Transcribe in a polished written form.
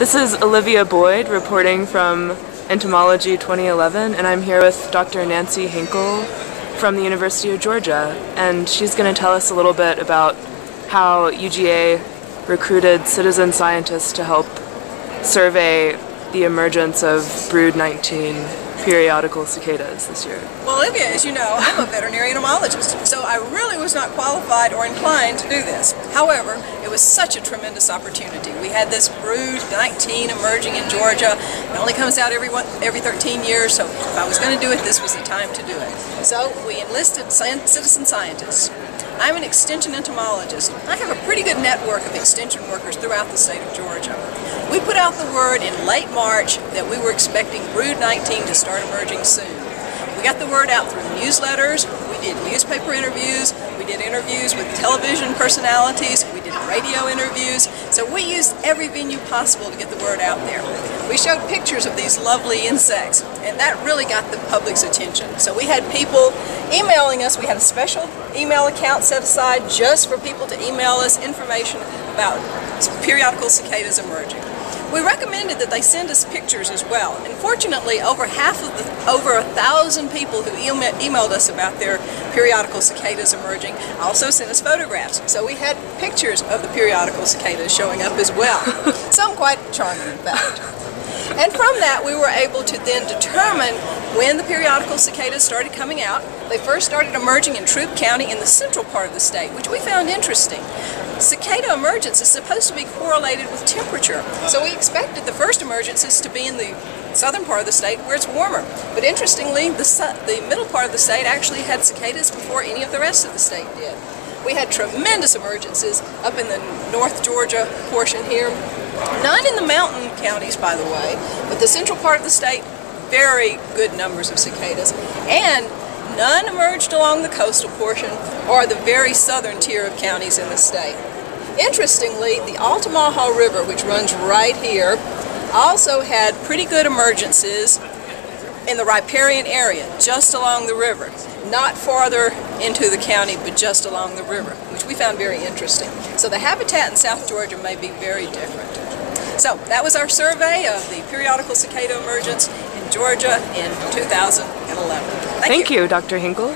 This is Olivia Boyd reporting from Entomology 2011, and I'm here with Dr. Nancy Hinkle from the University of Georgia, and she's going to tell us a little bit about how UGA recruited citizen scientists to help survey the emergence of brood 19 periodical cicadas this year. Well, Olivia, as you know, I'm a veterinary entomologist, so I really was not qualified or inclined to do this. However, it was such a tremendous opportunity. We had this brood 19 emerging in Georgia. It only comes out every 13 years, so if I was going to do it, this was the time to do it. So we enlisted citizen scientists. I'm an extension entomologist. I have a pretty good network of extension workers throughout the state of Georgia. We put out the word in late March that we were expecting brood 19 to start emerging soon. We got the word out through newsletters, we did newspaper interviews, we did interviews with television personalities, we did radio interviews, so we used every venue possible to get the word out there. We showed pictures of these lovely insects, and that really got the public's attention. So we had people emailing us. We had a special email account set aside just for people to email us information about periodical cicadas emerging. We recommended that they send us pictures as well, and fortunately over 1,000 people who emailed us about their periodical cicadas emerging also sent us photographs. So we had pictures of the periodical cicadas showing up as well. Some quite charming, in fact. And from that, we were able to then determine when the periodical cicadas started coming out. They first started emerging in Troup County in the central part of the state, which we found interesting. Cicada emergence is supposed to be correlated with temperature, so we expected the first emergences to be in the southern part of the state where it's warmer. But interestingly, the middle part of the state actually had cicadas before any of the rest of the state did. We had tremendous emergences up in the North Georgia portion here. None in the mountain counties, by the way, but the central part of the state, very good numbers of cicadas. And none emerged along the coastal portion or the very southern tier of counties in the state. Interestingly, the Altamaha River, which runs right here, also had pretty good emergences in the riparian area, just along the river. Not farther into the county, but just along the river, which we found very interesting. So the habitat in South Georgia may be very different. So that was our survey of the periodical cicada emergence in Georgia in 2011. Thank you, Dr. Hinkle.